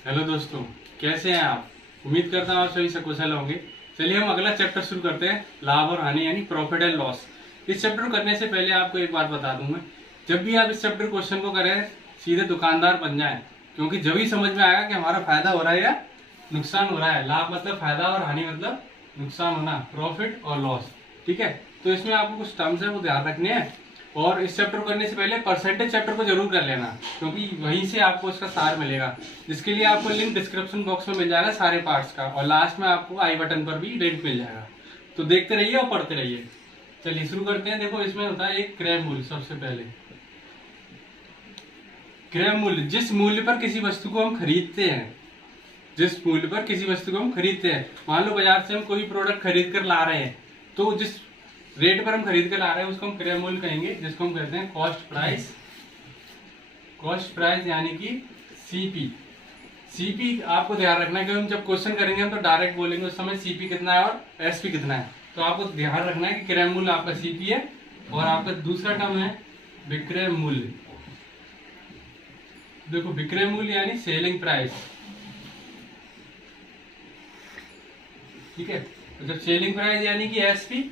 Hello दोस्तों, कैसे हैं आप। उम्मीद करता हूँ आप सभी से कुशल होंगे। चलिए हम अगला चैप्टर शुरू करते हैं, लाभ और हानि यानी प्रॉफिट एंड लॉस। इस चैप्टर को करने से पहले आपको एक बात बता दूं मैं, जब भी आप इस चैप्टर क्वेश्चन को करें सीधे दुकानदार बन जाएं, क्योंकि जब ही समझ में आएगा कि हमारा फायदा हो रहा है या नुकसान हो रहा है। लाभ मतलब फायदा और हानि मतलब नुकसान होना, प्रॉफिट और लॉस। ठीक है, तो इसमें आपको कुछ टर्म्स है वो ध्यान रखने हैं। और इस चैप्टर को करने से पहले परसेंटेज चैप्टर को जरूर कर लेना, क्योंकि वहीं से आपको इसका सार मिलेगा, जिसके लिए आपको लिंक डिस्क्रिप्शन बॉक्स में मिल जाएगा सारे पार्ट्स का, और लास्ट में आपको आई बटन पर भी लिंक मिल जाएगा। तो देखते रहिए और पढ़ते रहिए। चलिए शुरू करते हैं। देखो इसमें होता है एक क्रय मूल्य। सबसे पहले क्रय मूल्य, जिस मूल्य पर किसी वस्तु को हम खरीदते हैं, जिस मूल्य पर किसी वस्तु को हम खरीदते हैं। मान लो बाजार से हम कोई प्रोडक्ट खरीद कर ला रहे हैं, तो जिस रेट पर हम खरीद कर ला रहे हैं उसको हम क्रय मूल्य कहेंगे, जिसको हम कहते हैं कॉस्ट प्राइस। कॉस्ट प्राइस यानी कि सीपी। सीपी आपको ध्यान रखना है, क्योंकि हम जब क्वेश्चन करेंगे हम तो डायरेक्ट बोलेंगे उस समय सीपी कितना है और एसपी कितना है। तो आपको ध्यान रखना है कि क्रय मूल्य आपका सीपी है, और आपका दूसरा टर्म है विक्रय मूल्य। देखो विक्रय मूल्य यानी सेलिंग प्राइस। ठीक है, तो जब सेलिंग प्राइस यानी कि एसपी।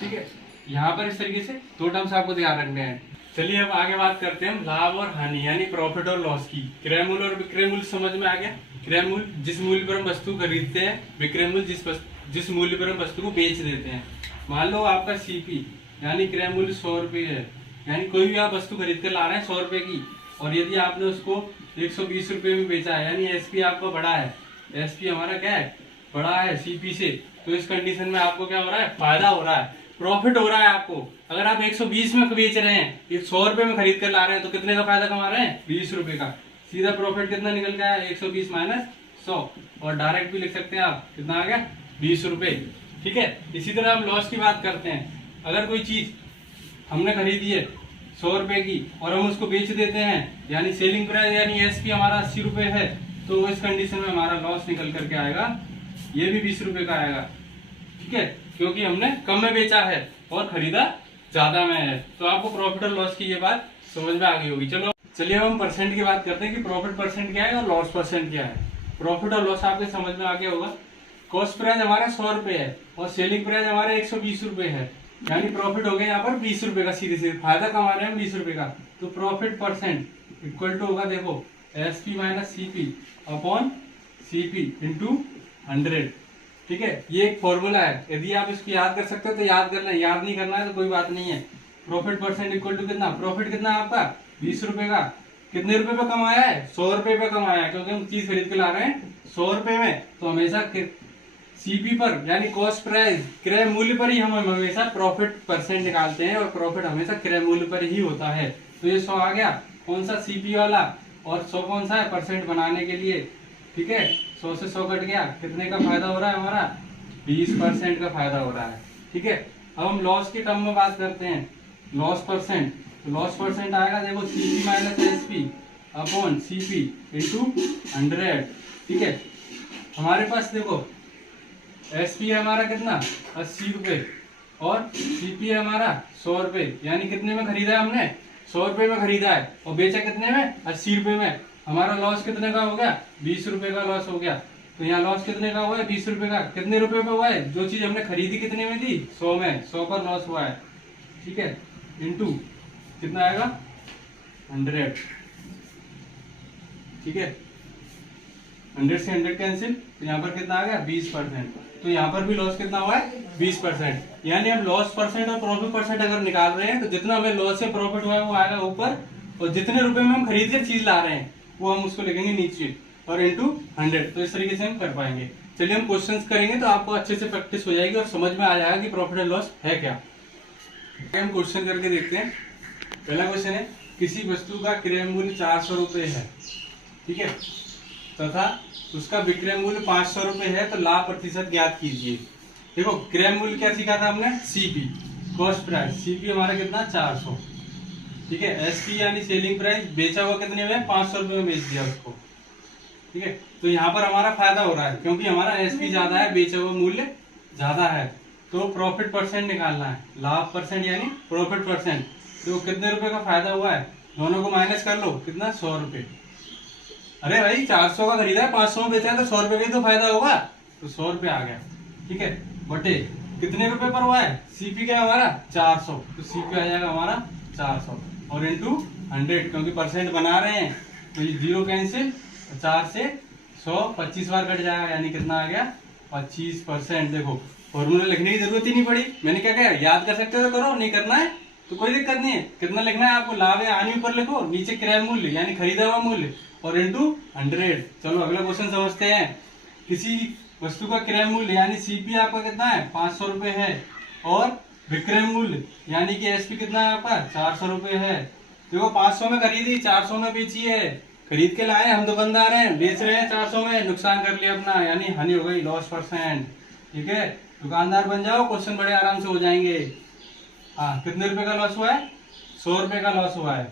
ठीक है, यहाँ पर इस तरीके से दो टर्म्स आपको ध्यान रखने हैं। चलिए अब आगे बात करते हैं हम लाभ और हानि यानी प्रॉफिट और लॉस की। क्रय मूल्य और विक्रय मूल्य समझ में आ गया। क्रय मूल्य जिस मूल्य पर हम वस्तु खरीदते हैं, विक्रय मूल्य जिस मूल्य पर हम वस्तु को बेच देते हैं। मान लो आपका सीपी यानी क्रय मूल्य 100 रुपये है, यानी कोई भी आप वस्तु खरीद कर ला रहे हैं 100 रुपये की, और यदि आपने उसको 120 रुपये में बेचा है, यानी एसपी आपका बड़ा है। एसपी हमारा क्या है, बड़ा है सीपी से। तो इस कंडीशन में आपको क्या हो रहा है, फायदा हो रहा है, प्रॉफिट हो रहा है आपको। अगर आप 120 में बेच रहे हैं, ये 100 रुपए में खरीद कर ला रहे हैं, तो कितने का फायदा कमा रहे हैं, 20 रुपए का। सीधा प्रॉफिट कितना निकल गया, 120 माइनस 100, और डायरेक्ट भी लिख सकते हैं आप, कितना आ गया, 20 रुपए। ठीक है, इसी तरह हम लॉस की बात करते हैं। अगर कोई चीज हमने खरीदी है 100 रुपए की और हम उसको बेच देते हैं, यानी सेलिंग प्राइस यानी एसपी हमारा 80 रुपए है, तो इस कंडीशन में हमारा लॉस निकल करके आएगा, ये भी 20 रुपए का आएगा। ठीक है, क्योंकि हमने कम में बेचा है और खरीदा ज्यादा में है। तो आपको प्रॉफिट और लॉस की ये बात समझ में आ गई होगी। चलिए हम परसेंट की बात करते हैं कि प्रॉफिट परसेंट क्या है और लॉस परसेंट क्या है। प्रॉफिट और लॉस आपके समझ में आ गया होगा। कॉस्ट प्राइस हमारा 100 रुपए है और सेलिंग प्राइस हमारा 120 रुपए है, यानी प्रॉफिट हो गया यहाँ पर 20 रुपए का। सीधे सीधे फायदा कमा रहे हैं हम 20 रुपए का। तो प्रॉफिट परसेंट इक्वल टू होगा, देखो SP minus CP upon CP into 100। ठीक है, ये एक फॉर्मूला है, यदि आप इसको याद कर सकते हो तो याद कर लें, याद नहीं करना है तो कोई बात नहीं है। प्रॉफिट परसेंट इक्वल टू कितना, प्रॉफिट कितना है आपका 20 रुपए का। कितने रुपए पे कमाया है, 100 रुपए पे कमाया है, क्योंकि हम चीज खरीद के ला रहे हैं 100 रुपए में। तो हमेशा सीपी पर यानी कॉस्ट प्राइस क्रय मूल्य पर ही हम हमेशा प्रॉफिट परसेंट निकालते हैं, और प्रॉफिट हमेशा क्रय मूल्य पर ही होता है। तो ये 100 आ गया, कौन सा सीपी वाला, और 100 कौन सा है, परसेंट बनाने के लिए। ठीक है, 100 से 100 कट गया, कितने का फायदा हो रहा है हमारा, 20% का फायदा हो रहा है। ठीक है, अब हम लॉस के टर्म में बात करते हैं, लॉस परसेंट। तो लॉस परसेंट आएगा, देखो CP minus SP upon CP into 100। ठीक है, हमारे पास देखो एसपी है हमारा कितना, 80 रुपए, और सीपी है हमारा 100 रुपए, यानी कितने में खरीदा है हमने, 100 रुपए में खरीदा है, और बेचा कितने में, 80 रुपए में। हमारा लॉस कितने का हो गया, 20 रुपए का लॉस हो गया। तो यहाँ लॉस कितने का हुआ है, 20 रुपए का। कितने रुपए पे हुआ है, जो चीज हमने खरीदी कितने में थी, 100 में, 100 पर लॉस हुआ है। ठीक है, इंटू कितना आएगा, 100। ठीक है, 100 से 100 कैंसिल, तो यहाँ पर कितना आ गया, 20%। तो यहाँ पर भी लॉस कितना हुआ है, 20%। यानी हम लॉस परसेंट और प्रॉफिट परसेंट अगर निकाल रहे हैं, तो जितना हमें लॉस से प्रॉफिट हुआ है वो आएगा ऊपर, और जितने रुपए में हम खरीद कर चीज ला रहे हैं वो हम उसको लिखेंगे नीचे, और इंटू 100। तो इस तरीके से हम कर पाएंगे। चलिए हम क्वेश्चंस करेंगे तो आपको अच्छे से प्रैक्टिस हो जाएगी और समझ में आ जाएगा कि प्रॉफिट एंड लॉस है क्या। हम क्वेश्चन करके देखते हैं। पहला क्वेश्चन है, किसी वस्तु का क्रय मूल्य 400 रुपये है, ठीक है, तथा उसका विक्रय मूल्य 500 रुपये है, तो लाभ प्रतिशत ज्ञात कीजिए। देखो क्रय मूल्य क्या सीखा था हमने, सीपी कॉस्ट प्राइस, सीपी हमारा कितना 400। ठीक है, एसपी यानी सेलिंग प्राइस, बेचा हुआ कितने में, 500 रुपये में बेच दिया उसको। ठीक है, तो यहाँ पर हमारा फायदा हो रहा है, क्योंकि हमारा एसपी ज्यादा है, बेचा हुआ मूल्य ज्यादा है। तो प्रॉफिट परसेंट निकालना है, लाभ परसेंट यानी प्रॉफिट परसेंट। तो कितने रुपए का फायदा हुआ है, दोनों को माइनस कर लो, कितना 100 रुपये। अरे भाई 400 का खरीदा है, 500 में बेचा है, तो 100 रुपए का ही तो फायदा होगा। तो 100 रुपए आ गया, ठीक है। बटे कितने रुपए पर हुआ है, सीपी क्या है हमारा 400, तो सीपी आ जाएगा हमारा 400 और इंटू 100, क्योंकि परसेंट बना रहे हैं तो ये जीरो कैंसिल, 4 से 100 25 बार कट जाएगा, यानी कितना आ गया 25%। देखो फॉर्मूला लिखने की जरूरत ही नहीं पड़ी, मैंने क्या कहा याद कर सकते हो तो करो, नहीं करना है तो कोई दिक्कत नहीं है। कितना लिखना है आपको, लाभ या हानि ऊपर लिखो, नीचे क्रय मूल्य यानी खरीदा हुआ मूल्य और इंटू 100। चलो अगला क्वेश्चन समझते हैं। किसी वस्तु का क्रय मूल्य यानी सीपी आपका कितना है 500 रुपए है, और विक्रय मूल्य यानी कि एसपी कितना है आपका 400 रुपए है। देखो 500 में खरीदी, 400 में बेची है, खरीद के लाए हम दुकानदार हैं, बेच रहे हैं 400 में, नुकसान कर लिया अपना, यानी हानि हो गई, लॉस परसेंट। ठीक है, दुकानदार बन जाओ, क्वेश्चन बड़े आराम से हो जाएंगे। हाँ, कितने रुपए का लॉस हुआ है, 100 रुपए का लॉस हुआ है।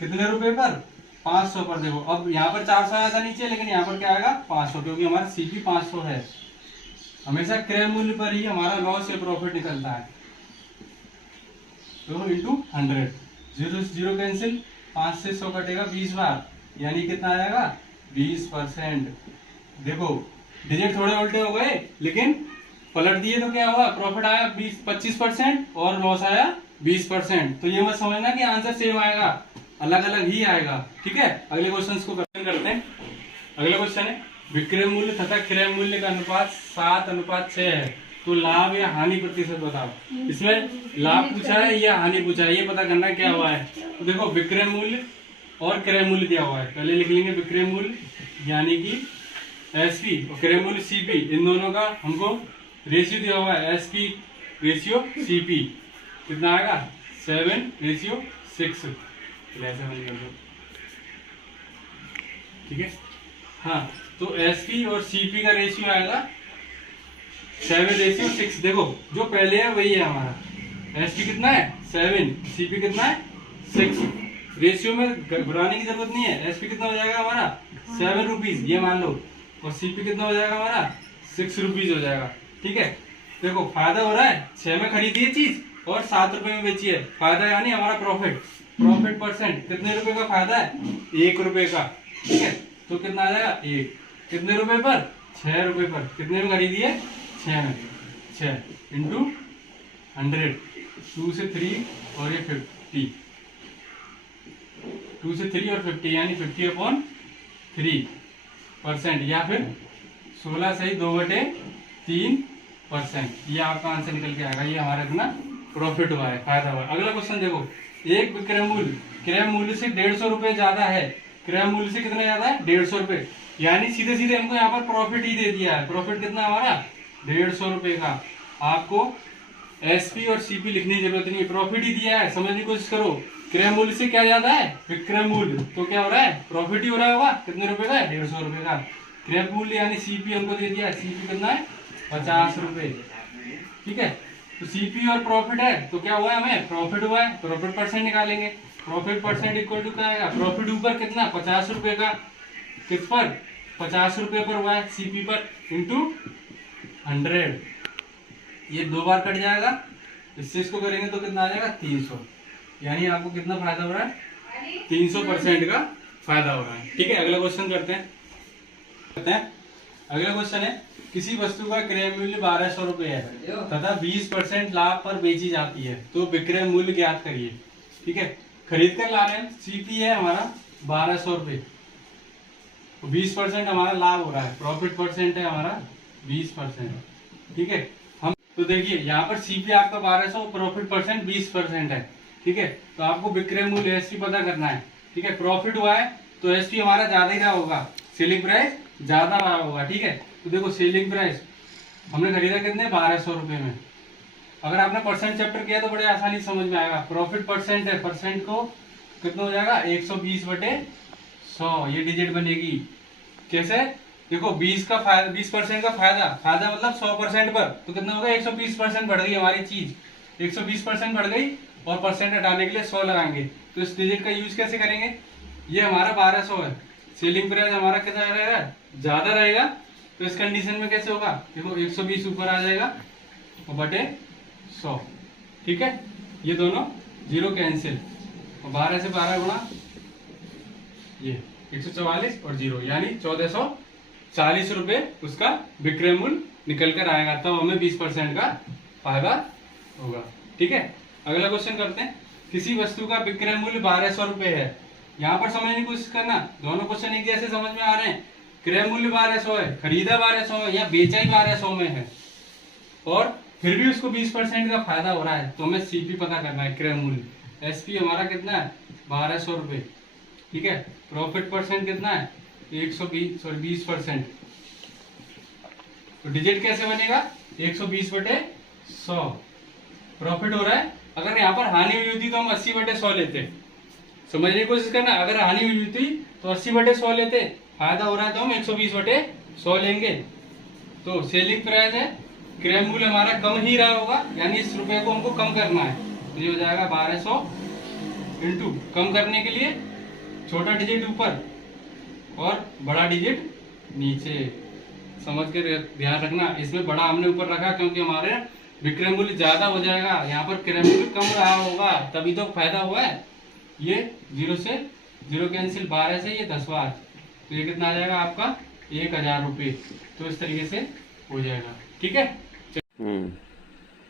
कितने रुपए पर, 500 पर। देखो अब यहाँ पर 400 आया था नीचे, लेकिन यहाँ पर क्या आएगा 500, क्योंकि हमारा सीपी 500 है। हमेशा क्रय मूल्य पर ही हमारा लॉस या प्रॉफिट निकलता है। तो इंटू 100, जीरो जीरो कैंसिल, 5 से 100 कटेगा 20 बार, यानी कितना आ जाएगा 20%। देखो डिजिट थोड़े उल्टे हो गए, लेकिन पलट दिए तो क्या हुआ, प्रॉफिट आया 25% और लॉस आया 20%। तो ये मत समझना कि आंसर सेम आएगा, अलग अलग ही आएगा। ठीक है, अगले क्वेश्चन को करते हैं। अगला क्वेश्चन है विक्रय मूल्य तथा क्रय मूल्य का अनुपात 7:6 है, तो लाभ या हानि प्रतिशत बताओ। इसमें लाभ पूछा है या हानि पूछा है, ये पता करना है क्या हुआ है। तो देखो विक्रय मूल्य और क्रय मूल्य दिया हुआ है, पहले लिख लेंगे विक्रय मूल्य यानी कि एसपी और क्रय मूल्य सीपी, इन दोनों का हमको रेशियो दिया हुआ है, एसपी रेशियो सीपी कितना आएगा 7:6। ऐसा बन कर दो, ठीक है। हाँ, तो एसपी और सीपी का रेशियो आएगा 7:6। देखो जो पहले है वही है हमारा, एसपी कितना है 7, सीपी कितना है 6। रेशियो में घबराने की जरूरत नहीं है। एसपी कितना हो जाएगा हमारा 7 रुपीज, ये मान लो, और सीपी कितना हो जाएगा हमारा 6 रुपीज हो जाएगा। ठीक है, देखो फायदा हो रहा है, 6 में खरीदी है चीज और 7 रुपए में बेची है, फायदा यानी हमारा प्रॉफिट। प्रॉफिट परसेंट कितने रुपए का फायदा है, 1 रुपए का। ठीक है, तो कितना आ जाएगा 1, कितने रुपए पर 6 रुपए पर, कितने में खरीदी है 6 में, 6 इंटू 100, 2 से 3 और ये 50, 2 से 3 और 50 यानी 50/3%, या फिर 16 सही 2/3%। ये आपका आंसर निकल के आएगा, ये हमारा इतना प्रॉफिट हुआ है, फायदा हुआ है। अगला क्वेश्चन देखो, एक विक्रय मूल्य क्रय मूल्य से 150 रुपए ज्यादा है, क्रय मूल्य से कितना ज्यादा है 150 रुपए, यानी सीधे सीधे हमको यहाँ पर प्रॉफिट ही दे दिया है। प्रॉफिट कितना हमारा 150 रुपए का। आपको एसपी और सीपी लिखने की जरूरत नहीं, प्रॉफिट ही दिया है, समझने की कोशिश करो। क्रय मूल्य से क्या ज्यादा है विक्रय मूल्य, तो क्या हो रहा है प्रॉफिट ही हो रहा होगा। कितने रुपए का है 150 रुपए का। क्रय मूल्य यानी सीपी हमको दे दिया है, सीपी कितना है 50 रुपए। ठीक है, तो सीपी और प्रॉफिट है, तो क्या हुआ है हमें प्रॉफिट हुआ है, प्रॉफिट परसेंट निकालेंगे। प्रॉफिट परसेंट इक्वल टू क्या आएगा, प्रॉफिट ऊपर कितना 50 रुपए का, किस पर 50 रुपए पर हुआ है सीपी पर, इंटू 100। ये 2 बार कट जाएगा, इससे इसको करेंगे तो कितना आ जाएगा 300, यानी आपको कितना फायदा हो रहा है 300% का फायदा हो रहा है। ठीक है, अगला क्वेश्चन करते हैं। अगला क्वेश्चन है किसी वस्तु का क्रय मूल्य 1200 रुपए है तथा 20% लाभ पर बेची जाती है, तो विक्रय मूल्य ज्ञात करिए। ठीक है, खरीद कर ला रहे हैं, सीपी है हमारा 1200 रुपए, 20% हमारा लाभ हो रहा है, प्रॉफिट परसेंट है हमारा 20%। ठीक है, हम तो देखिए यहाँ पर सीपी आपका 1200, प्रॉफिट परसेंट 20% है। ठीक है, तो आपको विक्रय मूल्य एसपी पता करना है। ठीक है, प्रॉफिट हुआ है तो एसपी हमारा ज्यादा ही रहा होगा, सेलिंग प्राइस ज्यादा रहा होगा। ठीक है, तो देखो सेलिंग प्राइस हमने खरीदा कितने 1200 रुपए में। अगर आपने परसेंट चैप्टर किया तो बड़े आसानी से समझ में आएगा। प्रॉफिट परसेंट है, परसेंट को कितना हो जाएगा 120/100, ये डिजिट बनेगी। कैसे, देखो 20% का फायदा, फायदा मतलब 100% पर, तो कितना होगा 120% बढ़ गई हमारी चीज, 120% बढ़ गई, और परसेंट हटाने के लिए 100 लगाएंगे। तो इस डिजिट का यूज कैसे करेंगे, ये हमारा 1200 है, सेलिंग प्राइस हमारा कितना रहेगा ज्यादा रहेगा, तो इस कंडीशन में कैसे होगा, देखो 120 ऊपर आ जाएगा और बटे 100। ठीक है, ये दोनों जीरो कैंसिल, और 12 से 12 गुणा ये 144 और 0 यानी 1440 रुपए उसका विक्रय मूल्य निकल कर आएगा, तब हमें 20% का फायदा होगा। ठीक है, अगला क्वेश्चन करते हैं। किसी वस्तु का विक्रय मूल्य 1200 रुपए है। यहाँ पर समझने की कोशिश करना, दोनों क्वेश्चन एक जैसे समझ में आ रहे हैं। क्रय मूल्य 1200 है, खरीदा 1200 है या बेचा ही 1200 में है, और फिर भी उसको 20% का फायदा हो रहा है, तो हमें सीपी पता करना है, क्रय मूल्य। एसपी हमारा कितना है 1200 रुपए। ठीक है, प्रॉफिट परसेंट कितना है 20%। तो डिजिट कैसे बनेगा 120/100 प्रॉफिट हो रहा है। अगर यहाँ पर हानि हुई होती तो हम 80/100 लेते। समझने की कोशिश करना, अगर हानि हुई होती तो 80/100 लेते, फायदा हो रहा है तो हम 120/100 लेंगे। तो सेलिंग प्राइस है, क्रय मूल्य हमारा कम ही रहा होगा, यानी इस रुपए को हमको कम करना है, तो ये हो जाएगा 1200 इंटू, कम करने के लिए छोटा डिजिट ऊपर और बड़ा डिजिट नीचे। समझ के ध्यान रखना, इसमें बड़ा हमने ऊपर रखा क्योंकि हमारे विक्रय मूल्य ज्यादा हो जाएगा, यहाँ पर क्रय मूल्य कम रहा होगा, तभी तो फायदा हुआ है। ये 0 से 0 कैंसिल, 12 से ये 10 बार, तो ये कितना आ जाएगा आपका 1000 रुपये। तो इस तरीके से हो जाएगा। ठीक है,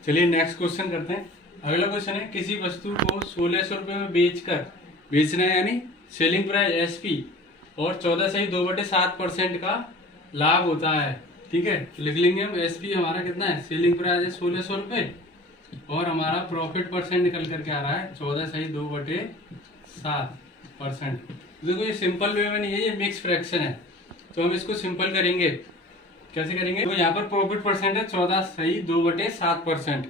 चलिए नेक्स्ट क्वेश्चन करते हैं। अगला क्वेश्चन है, किसी वस्तु को 1600 रुपये में बेचना है, यानी सेलिंग प्राइस एसपी, और 14.2/7% का लाभ होता है। ठीक है, लिख लेंगे हम, एसपी हमारा कितना है, सेलिंग प्राइस है 1600 रुपये, और हमारा प्रॉफिट परसेंट निकल करके आ रहा है 14.2/7%। देखो ये सिंपल वे में नहीं है, ये मिक्स फ्रैक्शन है, तो हम इसको सिंपल करेंगे। कैसे करेंगे, तो यहाँ पर प्रॉफिट परसेंट है 14.2/7%।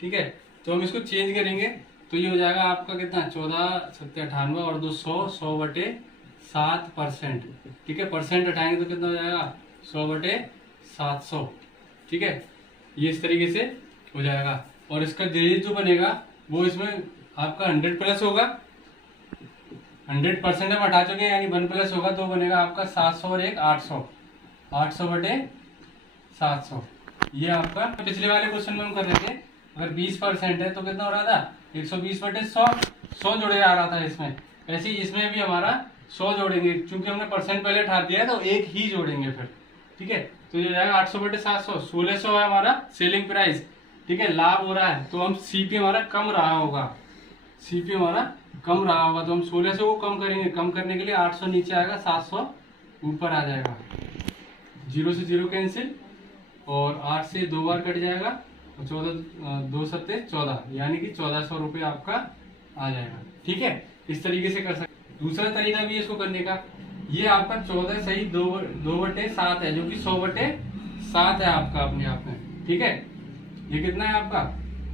ठीक है, तो हम इसको चेंज करेंगे, तो ये हो जाएगा आपका कितना 14×7=98 और 200 100/7%। ठीक है, परसेंट हटाएंगे तो कितना हो जाएगा 100/700। ठीक है, ये इस तरीके से हो जाएगा, और इसका डिजिट जो बनेगा वो इसमें आपका 100 प्लस होगा, 100% हम हटा चुके हैं, यानी 1 प्लस होगा तो बनेगा आपका 700 और 1 800, 800/700। ये आपका पिछले वाले क्वेश्चन में हम कर रहे थे, अगर 20% है तो कितना हो रहा था 120/100, 100 जुड़े आ रहा था इसमें। ऐसे ही इसमें भी हमारा 100 जोड़ेंगे, क्योंकि हमने परसेंट पहले हटा दिया है तो एक ही जोड़ेंगे फिर। ठीक है, तो ये जाएगा 800/700। 1600 है हमारा सेलिंग प्राइस। ठीक है, लाभ हो रहा है तो हम सीपी हमारा कम रहा होगा, सीपी हमारा कम रहा होगा, तो हम 1600 को कम करेंगे। कम करने के लिए 800 नीचे आएगा, 700 ऊपर आ जाएगा, 0 से 0 कैंसिल, और 8 से 2 बार कट जाएगा, 2×7=14, यानी कि 1400 रुपये आपका आ जाएगा। ठीक है, इस तरीके से कर सकते। दूसरा तरीका भी इसको करने का, ये आपका 14.2/7 है, जो कि 100/7 है आपका अपने आप में। ठीक है, ये कितना है आपका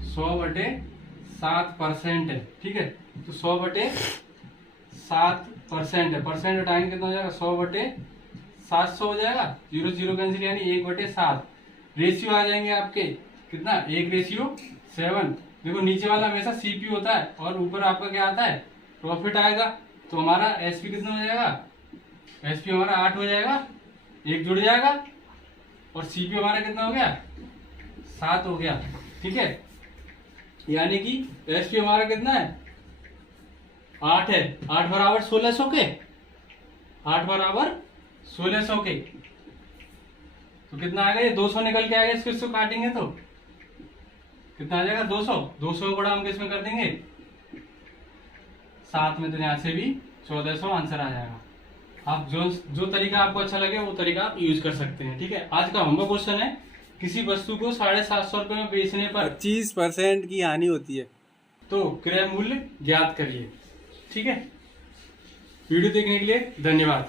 100/7% है। ठीक है, तो 100/7% है, परसेंट हटाएंगे कितना हो जाएगा 100/700 हो जाएगा, 0 से 0 कैंसिल, यानी 1/7। रेशियो आ जाएंगे आपके कितना 1:7। देखो नीचे वाला हमेशा सीपी होता है और ऊपर आपका क्या आता है प्रॉफिट आएगा, तो हमारा एसपी कितना हो जाएगा, एसपी हमारा 8 हो जाएगा, 1 जुड़ जाएगा, और सीपी हमारा कितना हो गया 7 हो गया। ठीक है, यानी कि एसपी हमारा कितना है 8 है, 8 बराबर 1600 के, 8 बराबर 1600 के, तो कितना आ गया, 200 निकल के आएगा, इसको काटेंगे तो कितना आ जाएगा 200। 200 को बड़ा हम किसमें कर देंगे 7 में, तो यहाँ से भी 1400 आंसर आ जाएगा। आप जो तरीका आपको अच्छा लगे वो तरीका आप यूज कर सकते हैं। ठीक है, आज का होमवर्क क्वेश्चन है, किसी वस्तु को 750 रुपये में बेचने पर 25% की हानि होती है, तो क्रय मूल्य ज्ञात करिए। ठीक है, वीडियो देखने के लिए धन्यवाद।